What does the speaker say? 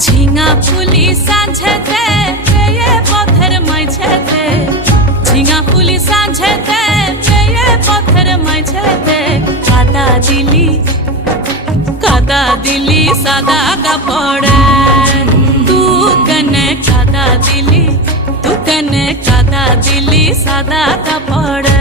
ঝিঙা ফুলি সাঁঝেতে পেয়ে পথের মাঝেতে, ঝিঙা ফুলি সাঁঝেতে পেয়ে পথের মাঝেতে, কাদা দিলি সাদা কাপড়ে, তু কনে কাদা দিলি সাদা কাপড়ে।